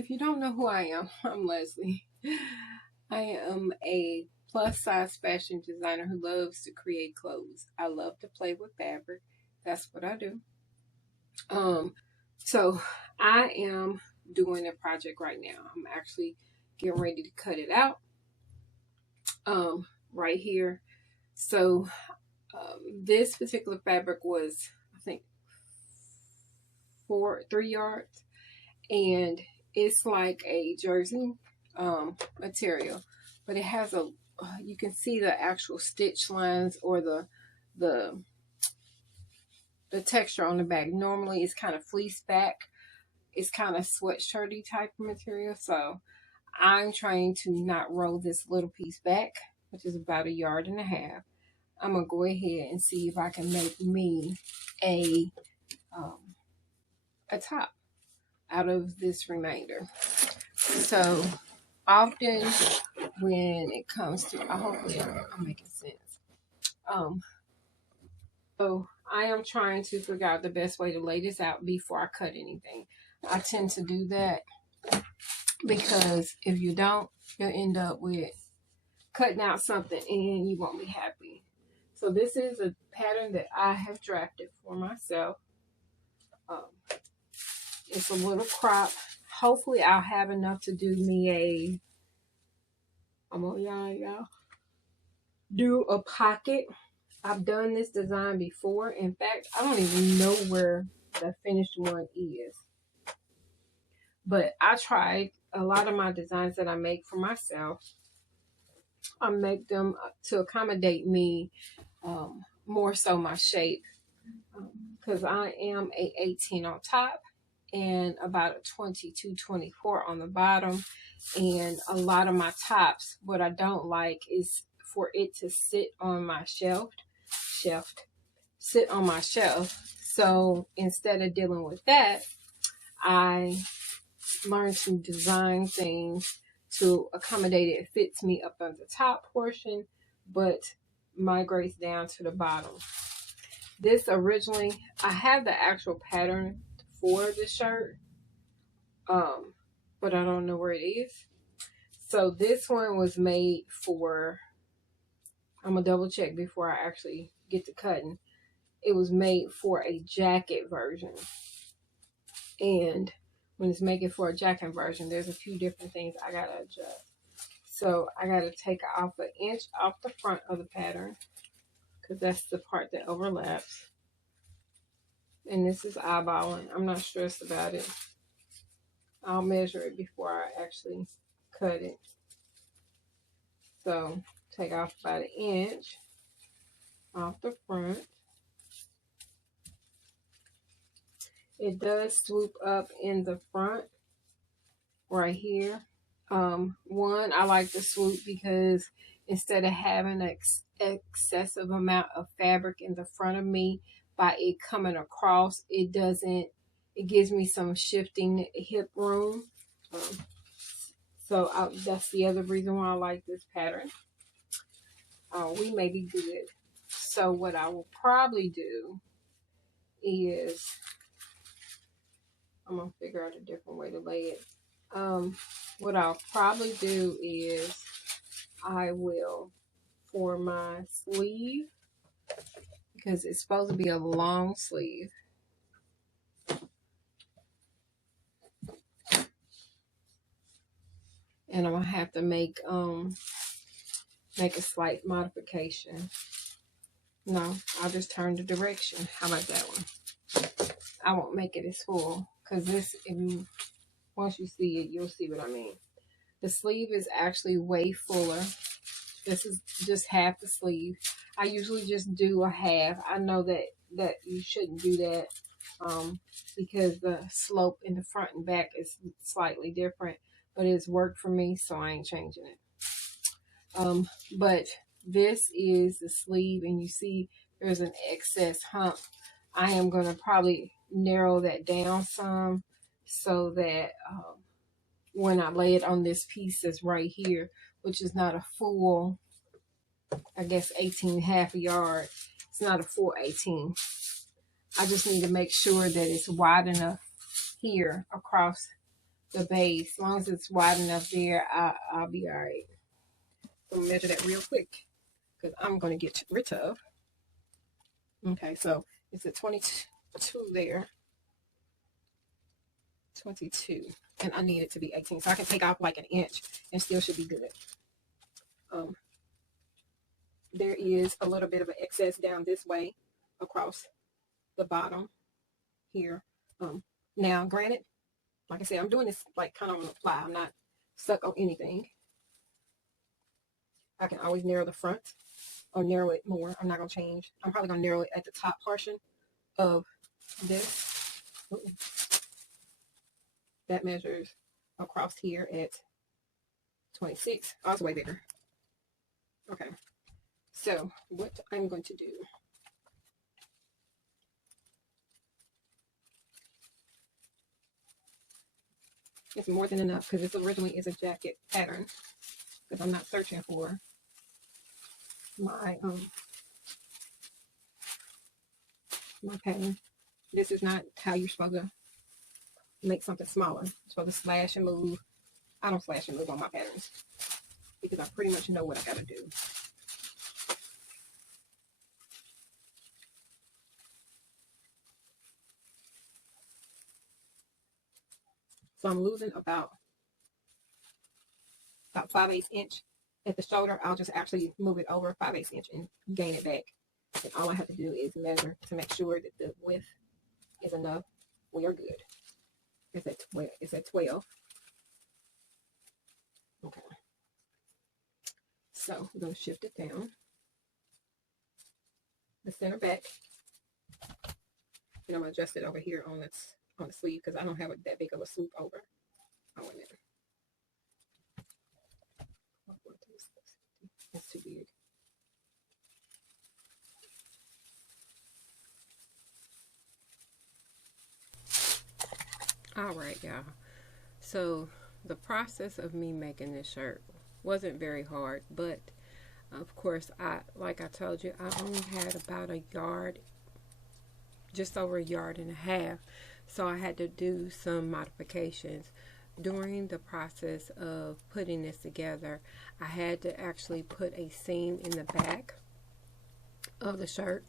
If you don't know who I am, I'm Leslie. I am a plus size fashion designer who loves to create clothes. I love to play with fabric. That's what I do. So I am doing a project right now. I'm actually getting ready to cut it out. Right here. So this particular fabric was, I think, 3 yards, and it's like a jersey material, but it has a you can see the actual stitch lines or the texture on the back. Normally it's kind of fleece back, it's kind of sweatshirty type of material, so I'm trying to not roll this little piece back, which is about 1.5 yards. I'm gonna go ahead and see if I can make me a top out of this remainder. So often when it comes to, hopefully I'm making sense. So I am trying to figure out the best way to lay this out before I cut anything. I tend to do that because if you don't, you'll end up with cutting out something and you won't be happy. So this is a pattern that I have drafted for myself. It's a little crop. Hopefully I'll have enough to do me do a pocket. I've done this design before. In fact, I don't even know where the finished one is. But I tried a lot of my designs that I make for myself. I make them to accommodate me, more so my shape, because I am a 18 on top and about a 22, 24 on the bottom. And a lot of my tops, what I don't like is for it to sit on my shelf. So instead of dealing with that, I learned to design things to accommodate it. It fits me up on the top portion, but migrates down to the bottom. This originally, I have the actual pattern for the shirt, but I don't know where it is. So this one was made for, I'm gonna double check before I actually get to cutting. It was made for a jacket version. And when it's making for a jacket version, there's a few different things I gotta adjust. So I gotta take off 1 inch off the front of the pattern, because that's the part that overlaps. And this is eyeballing. I'm not stressed about it. I'll measure it before I actually cut it. So take off about 1 inch off the front. It does swoop up in the front right here. One, I like the swoop because instead of having an excessive amount of fabric in the front of me, by it coming across, it gives me some shifting hip room. So that's the other reason why I like this pattern. We may be good. So what I will probably do is, I'm going to figure out a different way to lay it. What I'll probably do is I will, for my sleeve, because it's supposed to be a long sleeve, and I'm going to have to make a slight modification. No, I'll just turn the direction. How about that one? I won't make it as full, because this, once you see it, you'll see what I mean. The sleeve is actually way fuller. This is just half the sleeve. I usually just do a half. I know that you shouldn't do that because the slope in the front and back is slightly different, but it's worked for me, so I ain't changing it. But this is the sleeve, and you see there's an excess hump. I am going to probably narrow that down some so that when I lay it on this piece that's right here, which is not a full, I guess 18, half a yard. It's not a full 18. I just need to make sure that it's wide enough here across the base. As long as it's wide enough there, I'll be all right. So measure that real quick because I'm going to get rid of. Okay, so it's at 22 there. 22. And I need it to be 18. So I can take off like an inch and still should be good. There is a little bit of an excess down this way across the bottom here. Now, granted, like I said, I'm doing this like kind of on the fly. I'm not stuck on anything. I can always narrow the front or narrow it more. I'm not going to change. I'm probably going to narrow it at the top portion of this. Ooh. That measures across here at 26. Oh, it's way bigger. Okay. So what I'm going to do, it's more than enough because this originally is a jacket pattern because I'm not searching for my my pattern. This is not how you're supposed to make something smaller. You're supposed to slash and move. I don't slash and move on my patterns because I pretty much know what I gotta do. So I'm losing about 5/8 inch at the shoulder. I'll just actually move it over 5/8 inch and gain it back. And all I have to do is measure to make sure that the width is enough. We are good. It's at 12. It's at 12. Okay. So we're going to shift it down. The center back. And I'm going to adjust it over here on the sleeve because I don't have that big of a swoop over. Oh, wait a minute. That's too big. All right, y'all. So the process of me making this shirt wasn't very hard, but of course, like I told you, I only had about a yard, just over a yard and a half. So I had to do some modifications. During the process of putting this together, I had to actually put a seam in the back of the shirt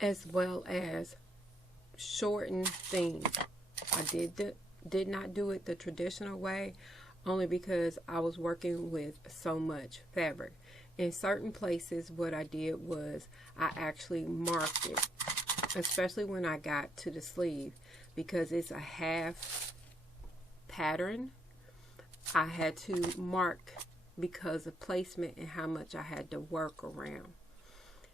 as well as shorten things. I did not do it the traditional way only because I was working with so much fabric. In certain places, what I did was I actually marked it, especially when I got to the sleeve, because it's a half pattern. I had to mark because of placement and how much I had to work around.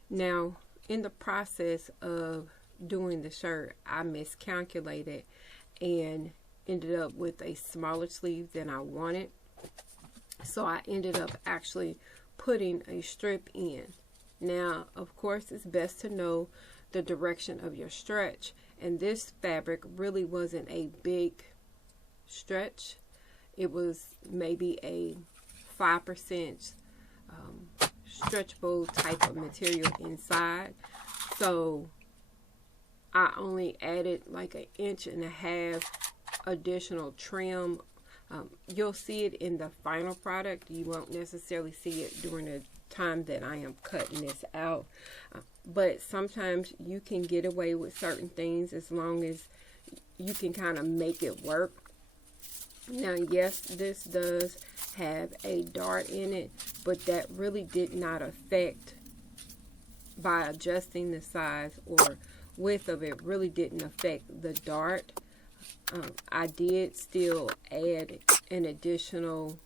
Now, in the process of doing the shirt, I miscalculated and ended up with a smaller sleeve than I wanted. So I ended up actually putting a strip in. Now, of course, it's best to know the direction of your stretch, and this fabric really wasn't a big stretch. It was maybe a 5% stretchable type of material inside. So I only added like 1.5 inches additional trim. You'll see it in the final product. You won't necessarily see it during the time that I am cutting this out. But sometimes you can get away with certain things as long as you can kind of make it work. Now, yes, this does have a dart in it, but that really did not affect, by adjusting the size or width of it, really didn't affect the dart. I did still add an additional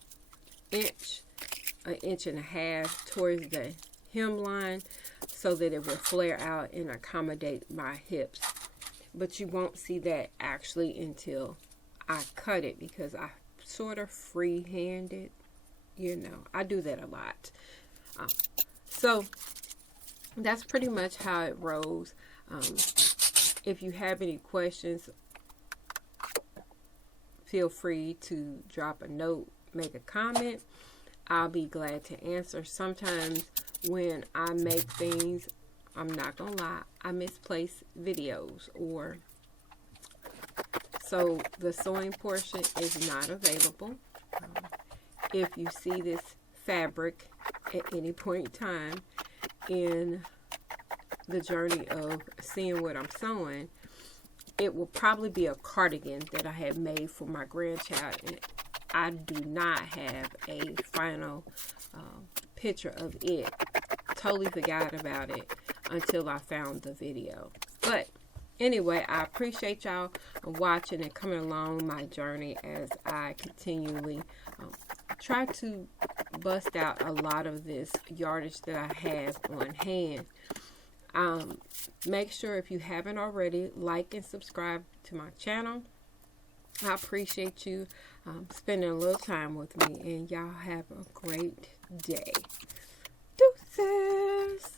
1.5 inches towards the hemline so that it would flare out and accommodate my hips. But you won't see that actually until I cut it, because I sort of free-handed, you know, I do that a lot. So that's pretty much how it rolls. If you have any questions, feel free to drop a note, make a comment. I'll be glad to answer. Sometimes when I make things, I'm not gonna lie, I misplace videos, or So the sewing portion is not available. If you see this fabric at any point in time in the journey of seeing what I'm sewing, it will probably be a cardigan that I had made for my grandchild, and I do not have a final picture of it. Totally forgot about it until I found the video. But anyway, I appreciate y'all watching and coming along my journey as I continually try to bust out a lot of this yardage that I have on hand. Make sure, if you haven't already, like and subscribe to my channel. I appreciate you spending a little time with me, and y'all have a great day. Deuces!